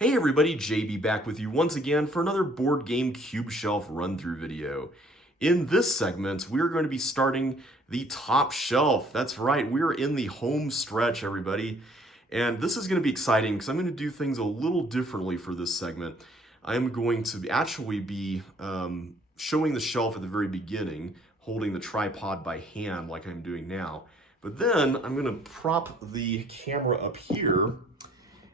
Hey everybody, JB back with you once again for another board game cube shelf run-through video. In this segment, we're going to be starting the top shelf. That's right, we're in the home stretch, everybody. And this is going to be exciting because I'm going to do things a little differently for this segment. I'm going to actually be showing the shelf at the very beginning, holding the tripod by hand like I'm doing now. But then I'm going to prop the camera up here,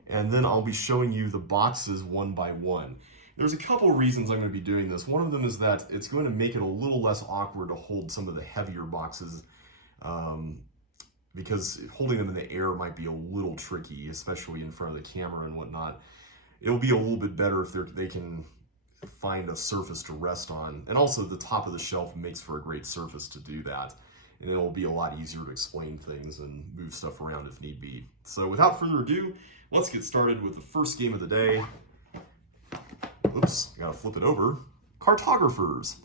and then I'll be showing you the boxes one by one. There's a couple of reasons I'm going to be doing this. One of them is that it's going to make it a little less awkward to hold some of the heavier boxes because holding them in the air might be a little tricky, especially in front of the camera and whatnot. It'll be a little bit better if they can find a surface to rest on. And also the top of the shelf makes for a great surface to do that. And it'll be a lot easier to explain things and move stuff around if need be. So without further ado, let's get started with the first game of the day. Oops, I gotta flip it over. Cartographers.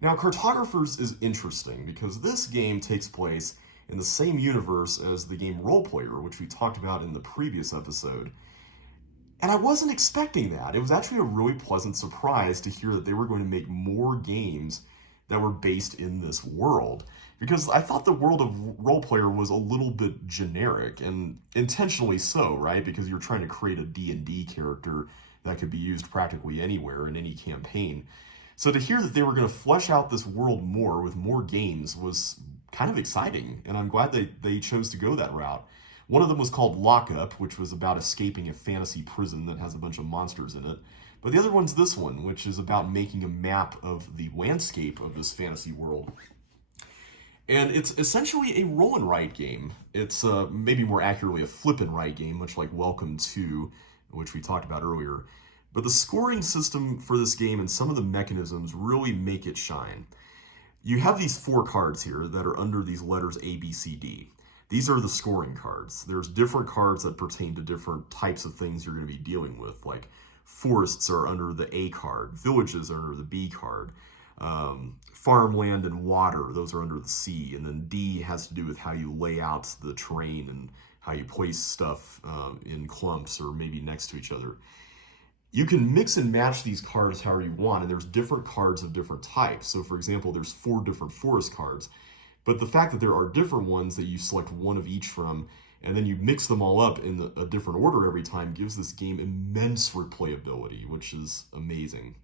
Now, Cartographers is interesting because this game takes place in the same universe as the game Role Player, which we talked about in the previous episode. And I wasn't expecting that. It was actually a really pleasant surprise to hear that they were going to make more games that were based in this world. Because I thought the world of Role Player was a little bit generic, and intentionally so, right? Because you're trying to create a D&D character that could be used practically anywhere in any campaign. So to hear that they were going to flesh out this world more with more games was kind of exciting, and I'm glad they chose to go that route. One of them was called Lockup, which was about escaping a fantasy prison that has a bunch of monsters in it. But the other one's this one, which is about making a map of the landscape of this fantasy world. And it's essentially a roll and write game. It's maybe more accurately a flip and write game, much like Welcome to, which we talked about earlier. But the scoring system for this game and some of the mechanisms really make it shine. You have these 4 cards here that are under these letters A, B, C, D. These are the scoring cards. There's different cards that pertain to different types of things you're going to be dealing with, like forests are under the A card, villages are under the B card, farmland and water, those are under the C, and then D has to do with how you lay out the terrain and how you place stuff in clumps or maybe next to each other. You can mix and match these cards however you want, and there's different cards of different types. So for example, there's 4 different forest cards, but the fact that there are different ones that you select one of each from, and then you mix them all up in a different order every time, gives this game immense replayability, which is amazing.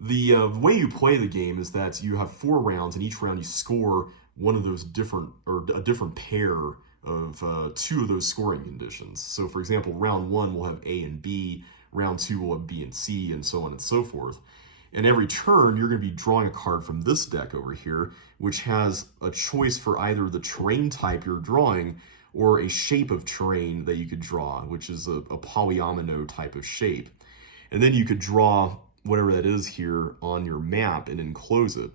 The way you play the game is that you have 4 rounds, and each round you score one of those different, or a different pair of 2 of those scoring conditions. So for example, round 1 will have A and B, round 2 will have B and C, and so on and so forth. And every turn, you're going to be drawing a card from this deck over here, which has a choice for either the terrain type you're drawing or a shape of terrain that you could draw, which is a polyomino type of shape. And then you could draw whatever that is here on your map and enclose it.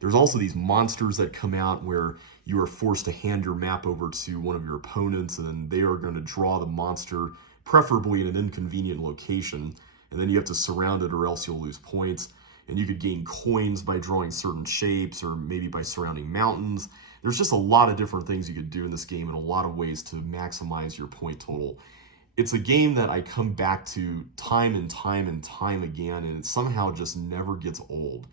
There's also these monsters that come out where you are forced to hand your map over to one of your opponents, and then they are going to draw the monster, preferably in an inconvenient location. And then you have to surround it or else you'll lose points. And you could gain coins by drawing certain shapes or maybe by surrounding mountains. There's just a lot of different things you could do in this game and a lot of ways to maximize your point total. It's a game that I come back to time and time and time again, and it somehow just never gets old.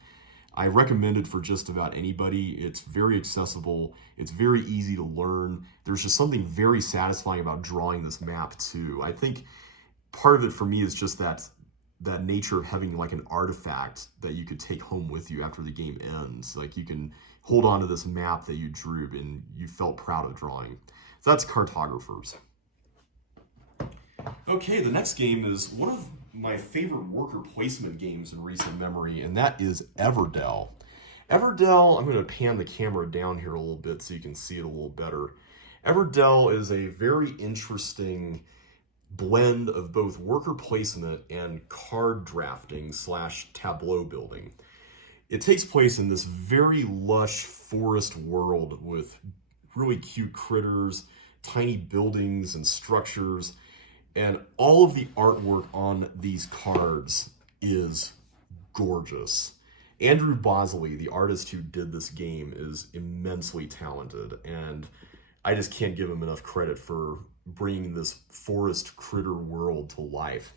I recommend it for just about anybody. It's very accessible. It's very easy to learn. There's just something very satisfying about drawing this map too. I think part of it for me is just that nature of having like an artifact that you could take home with you after the game ends. Like you can hold on to this map that you drew and you felt proud of drawing. So that's Cartographers. Okay, the next game is one of my favorite worker placement games in recent memory, and that is Everdell. Everdell, I'm going to pan the camera down here a little bit so you can see it a little better. Everdell is a very interesting blend of both worker placement and card drafting / tableau building. It takes place in this very lush forest world with really cute critters, tiny buildings and structures, and all of the artwork on these cards is gorgeous. Andrew Bosley, the artist who did this game, is immensely talented, and I just can't give him enough credit for bringing this forest critter world to life.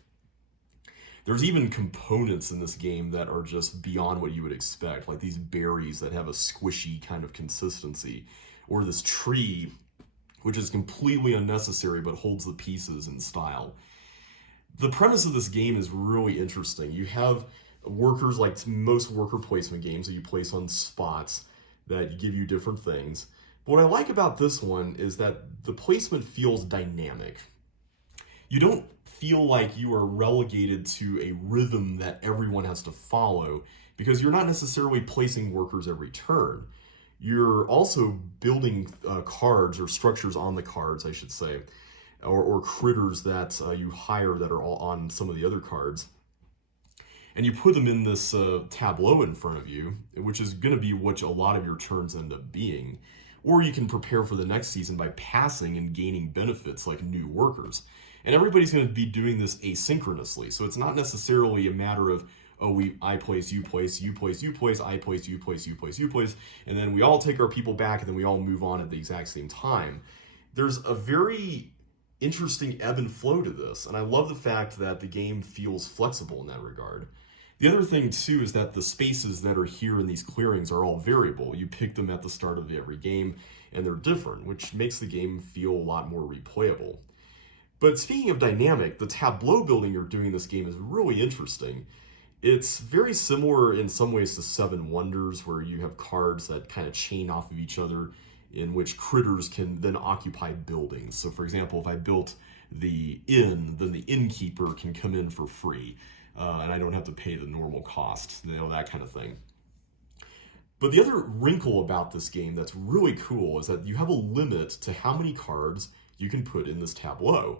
There's even components in this game that are just beyond what you would expect, like these berries that have a squishy kind of consistency, or this tree, which is completely unnecessary but holds the pieces in style. The premise of this game is really interesting. You have workers, like most worker placement games, that you place on spots that give you different things. But what I like about this one is that the placement feels dynamic. You don't feel like you are relegated to a rhythm that everyone has to follow, because you're not necessarily placing workers every turn. You're also building cards, or structures on the cards, I should say, or critters that you hire that are all on some of the other cards. And you put them in this tableau in front of you, which is going to be what a lot of your turns end up being. Or you can prepare for the next season by passing and gaining benefits like new workers. And everybody's going to be doing this asynchronously. So it's not necessarily a matter of, oh, I place, you place, you place, you place, I place, you place, you place, you place, and then we all take our people back and then we all move on at the exact same time. There's a very interesting ebb and flow to this, and I love the fact that the game feels flexible in that regard. The other thing too is that the spaces that are here in these clearings are all variable. You pick them at the start of every game and they're different, which makes the game feel a lot more replayable. But speaking of dynamic, the tableau building you're doing in this game is really interesting. It's very similar in some ways to Seven Wonders, where you have cards that kind of chain off of each other, in which critters can then occupy buildings. So for example, if I built the inn, then the innkeeper can come in for free, and I don't have to pay the normal cost, that kind of thing. But the other wrinkle about this game that's really cool is that you have a limit to how many cards you can put in this tableau.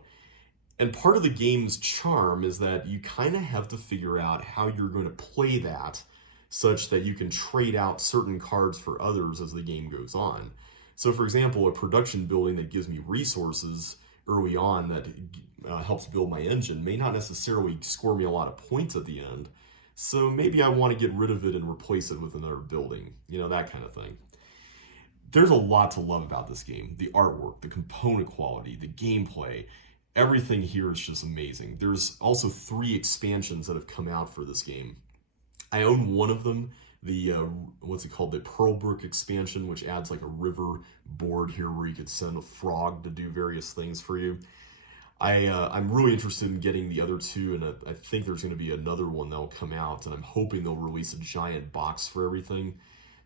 And part of the game's charm is that you kind of have to figure out how you're going to play that such that you can trade out certain cards for others as the game goes on. So for example, a production building that gives me resources early on that helps build my engine may not necessarily score me a lot of points at the end. So maybe I want to get rid of it and replace it with another building, that kind of thing. There's a lot to love about this game. The artwork, the component quality, the gameplay, everything here is just amazing. There's also 3 expansions that have come out for this game. I own one of them, the, what's it called, the Pearlbrook expansion, which adds like a river board here where you could send a frog to do various things for you. I'm really interested in getting the other 2, and I think there's going to be another one that'll come out, and I'm hoping they'll release a giant box for everything.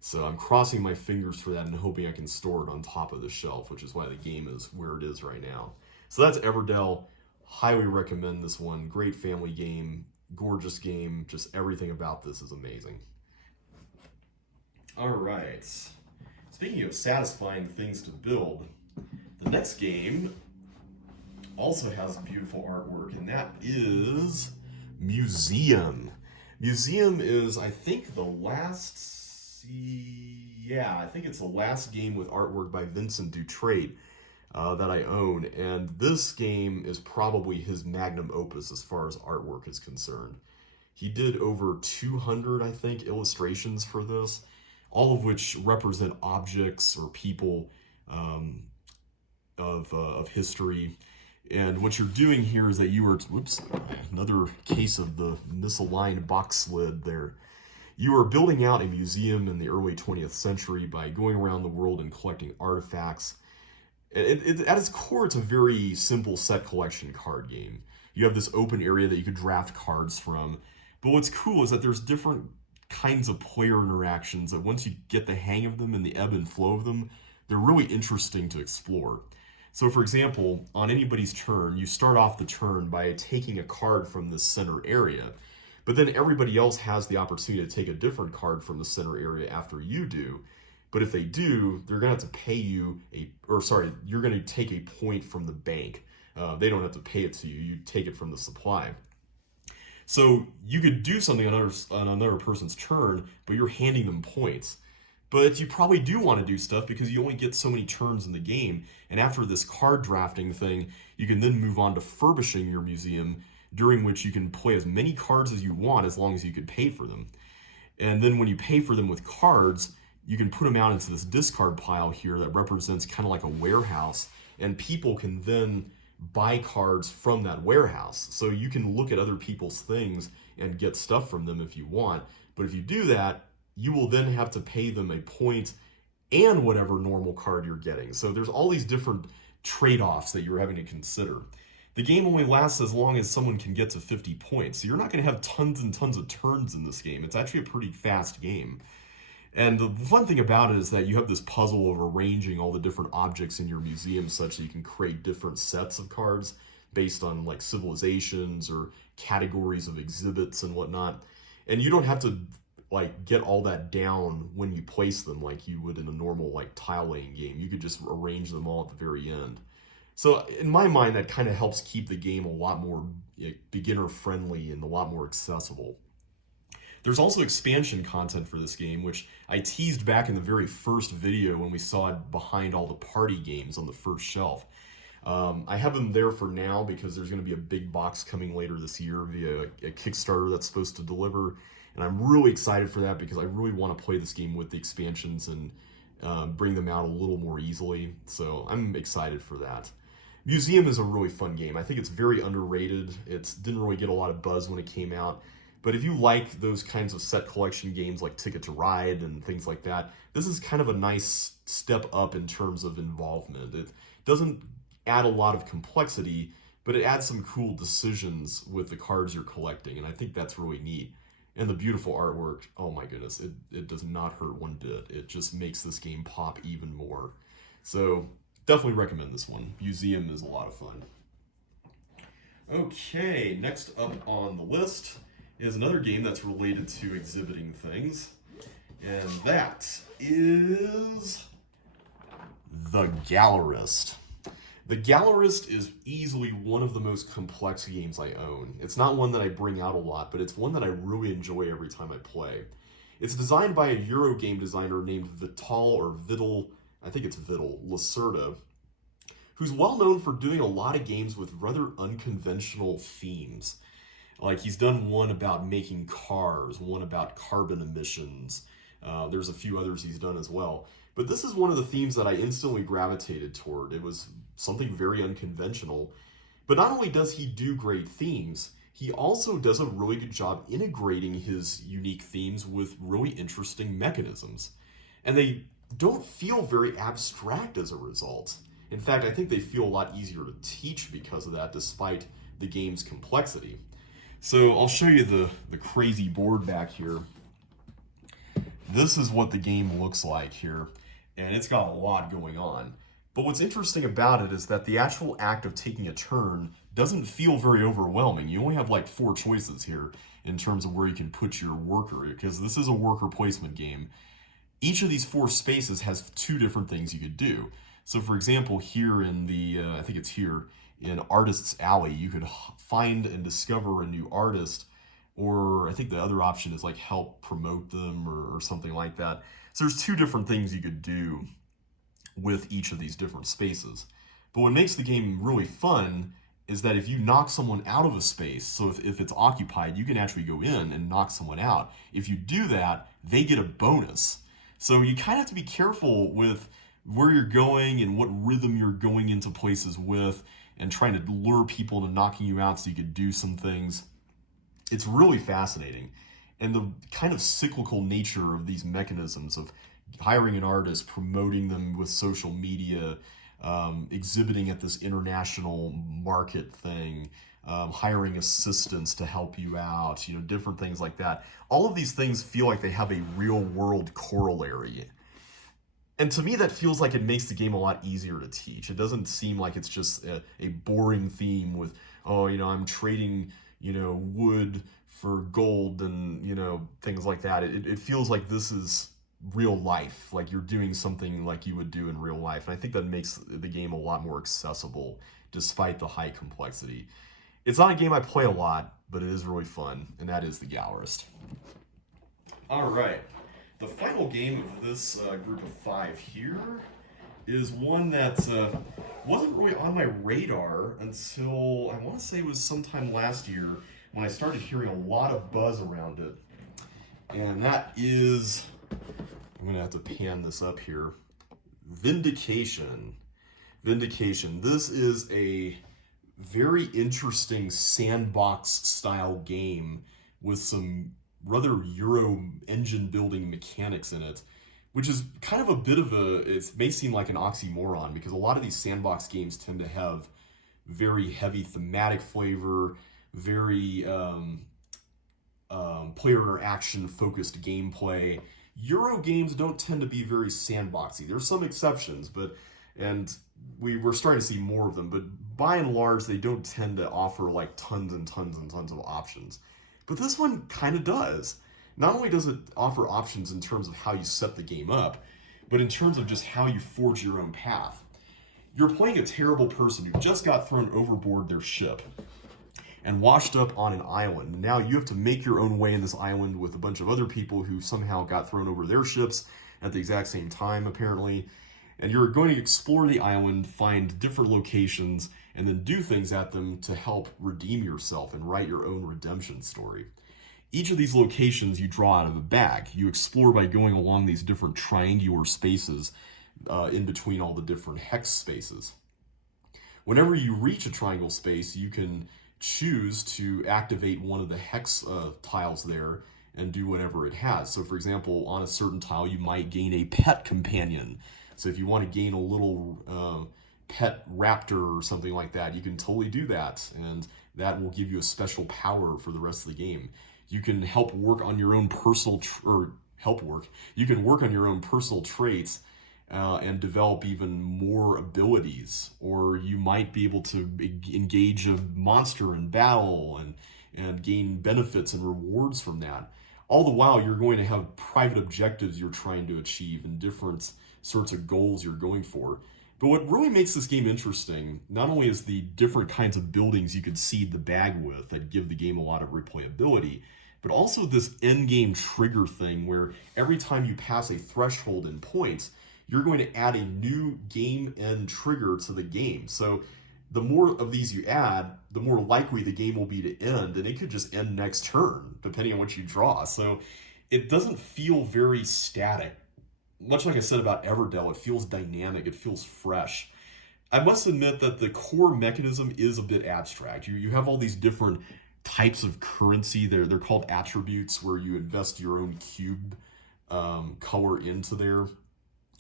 So I'm crossing my fingers for that and hoping I can store it on top of the shelf, which is why the game is where it is right now. So that's Everdell. Highly recommend this one. Great family game, gorgeous game, just everything about this is amazing. All right. Speaking of satisfying things to build, the next game also has beautiful artwork, and that is Museum. Museum is, I think, the last... I think it's the last game with artwork by Vincent Dutrait that I own, and this game is probably his magnum opus as far as artwork is concerned. He did over 200, I think, illustrations for this, all of which represent objects or people of history. And what you're doing here is that you are, whoops, another case of the misaligned box lid there. You are building out a museum in the early 20th century by going around the world and collecting artifacts. At its core, it's a very simple set collection card game. You have this open area that you could draft cards from. But what's cool is that there's different kinds of player interactions that once you get the hang of them and the ebb and flow of them, they're really interesting to explore. So for example, on anybody's turn, you start off the turn by taking a card from this center area. But then everybody else has the opportunity to take a different card from the center area after you do. But if they do, they're going to have to pay you you're going to take a point from the bank. They don't have to pay it to you. You take it from the supply. So you could do something on another person's turn, but you're handing them points. But you probably do want to do stuff because you only get so many turns in the game. And after this card drafting thing, you can then move on to furbishing your museum, during which you can play as many cards as you want as long as you could pay for them. And then when you pay for them with cards, you can put them out into this discard pile here that represents kind of like a warehouse and people can then buy cards from that warehouse. So you can look at other people's things and get stuff from them if you want. But if you do that, you will then have to pay them a point and whatever normal card you're getting. So there's all these different trade-offs that you're having to consider. The game only lasts as long as someone can get to 50 points. So you're not going to have tons and tons of turns in this game. It's actually a pretty fast game. And the fun thing about it is that you have this puzzle of arranging all the different objects in your museum such that you can create different sets of cards based on like civilizations or categories of exhibits and whatnot. And you don't have to like get all that down when you place them like you would in a normal like tile laying game. You could just arrange them all at the very end. So in my mind, that kind of helps keep the game a lot more beginner friendly and a lot more accessible. There's also expansion content for this game, which I teased back in the very first video when we saw it behind all the party games on the first shelf. I have them there for now because there's going to be a big box coming later this year via a Kickstarter that's supposed to deliver. And I'm really excited for that because I really want to play this game with the expansions and bring them out a little more easily. So I'm excited for that. Museum is a really fun game. I think it's very underrated. It didn't really get a lot of buzz when it came out. But if you like those kinds of set collection games like Ticket to Ride and things like that, this is kind of a nice step up in terms of involvement. It doesn't add a lot of complexity, but it adds some cool decisions with the cards you're collecting, and I think that's really neat. And the beautiful artwork, oh my goodness, it does not hurt one bit. It just makes this game pop even more. So definitely recommend this one. Museum is a lot of fun. Okay, next up on the list is another game that's related to exhibiting things, and that is The Gallerist. The Gallerist is easily one of the most complex games I own. It's not one that I bring out a lot, but it's one that I really enjoy every time I play. It's designed by a Euro game designer named Vidal Lacerda, who's well known for doing a lot of games with rather unconventional themes. Like he's done one about making cars, one about carbon emissions. There's a few others he's done as well. But this is one of the themes that I instantly gravitated toward. It was something very unconventional. But not only does he do great themes, he also does a really good job integrating his unique themes with really interesting mechanisms. And they don't feel very abstract as a result. In fact, I think they feel a lot easier to teach because of that, despite the game's complexity. So I'll show you the crazy board back here. This is what the game looks like here, and it's got a lot going on. But what's interesting about it is that the actual act of taking a turn doesn't feel very overwhelming. You only have like 4 choices here in terms of where you can put your worker, because this is a worker placement game. Each of these 4 spaces has 2 different things you could do. So for example, here in the, I think it's here, in Artist's Alley, you could find and discover a new artist, or I think the other option is like help promote them or something like that. So there's 2 different things you could do with each of these different spaces. But what makes the game really fun is that if you knock someone out of a space, so if it's occupied, you can actually go in and knock someone out. If you do that, they get a bonus. So you kind of have to be careful with where you're going and what rhythm you're going into places with, and trying to lure people to knocking you out so you could do some things. It's really fascinating. And the kind of cyclical nature of these mechanisms of hiring an artist, promoting them with social media, exhibiting at this international market thing, hiring assistants to help you out, different things like that. All of these things feel like they have a real world corollary. And to me, that feels like it makes the game a lot easier to teach. It doesn't seem like it's just a boring theme with, I'm trading, wood for gold and, things like that. It feels like this is real life, like you're doing something like you would do in real life. And I think that makes the game a lot more accessible, despite the high complexity. It's not a game I play a lot, but it is really fun, and that is The Gallerist. All right. The final game of this group of 5 here is one that wasn't really on my radar until, I want to say it was sometime last year, when I started hearing a lot of buzz around it. And that is, I'm going to have to pan this up here, Vindication. Vindication. This is a very interesting sandbox-style game with some rather Euro engine building mechanics in it, which is kind of a bit of a, it may seem like an oxymoron because a lot of these sandbox games tend to have very heavy thematic flavor, very player interaction focused gameplay. Euro games don't tend to be very sandboxy. There's some exceptions, and we're starting to see more of them, but by and large, they don't tend to offer like tons and tons and tons of options. But this one kind of does. Not only does it offer options in terms of how you set the game up, but in terms of just how you forge your own path. You're playing a terrible person who just got thrown overboard their ship and washed up on an island. Now you have to make your own way in this island with a bunch of other people who somehow got thrown over their ships at the exact same time, apparently. And you're going to explore the island, find different locations, and then do things at them to help redeem yourself and write your own redemption story. Each of these locations you draw out of a bag. You explore by going along these different triangular spaces in between all the different hex spaces. Whenever you reach a triangle space, you can choose to activate one of the hex tiles there and do whatever it has. So for example, on a certain tile, you might gain a pet companion. So if you want to gain a little pet raptor or something like that, you can totally do that, and that will give you a special power for the rest of the game. You can help work on your own personal You can work on your own personal traits and develop even more abilities, or you might be able to engage a monster in battle and gain benefits and rewards from that. All the while, you're going to have private objectives you're trying to achieve and different sorts of goals you're going for. But what really makes this game interesting, not only is the different kinds of buildings you could seed the bag with that give the game a lot of replayability, but also this end game trigger thing where every time you pass a threshold in points, you're going to add a new game end trigger to the game. So the more of these you add, the more likely the game will be to end, and it could just end next turn, depending on what you draw. So it doesn't feel very static. Much like I said about Everdell, it feels dynamic, it feels fresh. I must admit that the core mechanism is a bit abstract. You have all these different types of currency. They're called attributes, where you invest your own cube color into there.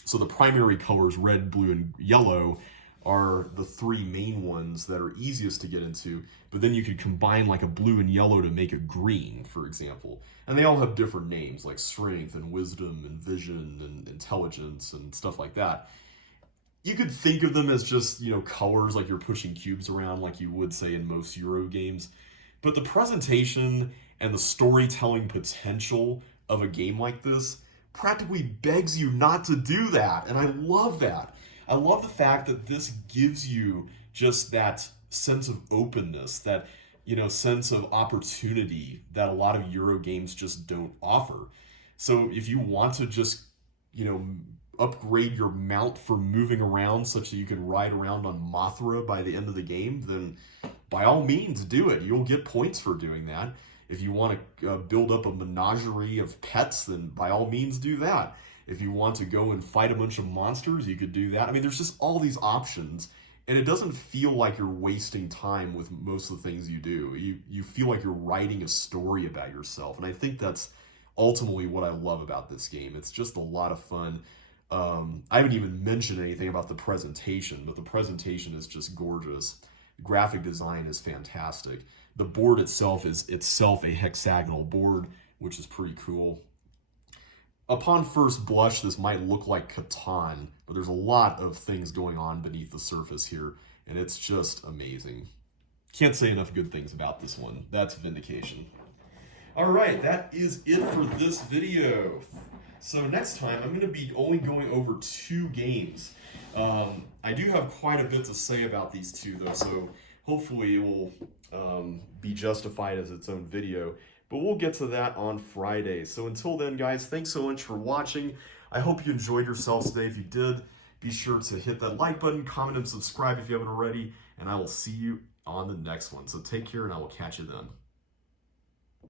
So the primary colors, red, blue, and yellow, are the three main ones that are easiest to get into, but then you could combine like a blue and yellow to make a green, for example. And they all have different names, like strength and wisdom and vision and intelligence and stuff like that. You could think of them as just, colors, like you're pushing cubes around like you would say in most Euro games. But the presentation and the storytelling potential of a game like this practically begs you not to do that, and I love that. I love the fact that this gives you just that sense of openness, that sense of opportunity that a lot of Euro games just don't offer. So if you want to just upgrade your mount for moving around such that you can ride around on Mothra by the end of the game, then by all means do it. You'll get points for doing that. If you want to build up a menagerie of pets, then by all means do that. If you want to go and fight a bunch of monsters, you could do that. I mean, there's just all these options, and it doesn't feel like you're wasting time with most of the things you do. You feel like you're writing a story about yourself, and I think that's ultimately what I love about this game. It's just a lot of fun. I haven't even mentioned anything about the presentation, but the presentation is just gorgeous. The graphic design is fantastic. The board itself is a hexagonal board, which is pretty cool. Upon first blush, this might look like Catan, but there's a lot of things going on beneath the surface here, and it's just amazing. Can't say enough good things about this one. That's Vindication. All right, that is it for this video. So next time, I'm going to be only going over 2 games. I do have quite a bit to say about these 2, though, so hopefully it will be justified as its own video. But we'll get to that on Friday. So until then, guys, thanks so much for watching. I hope you enjoyed yourselves today. If you did, be sure to hit that like button, comment, and subscribe if you haven't already. And I will see you on the next one. So take care, and I will catch you then.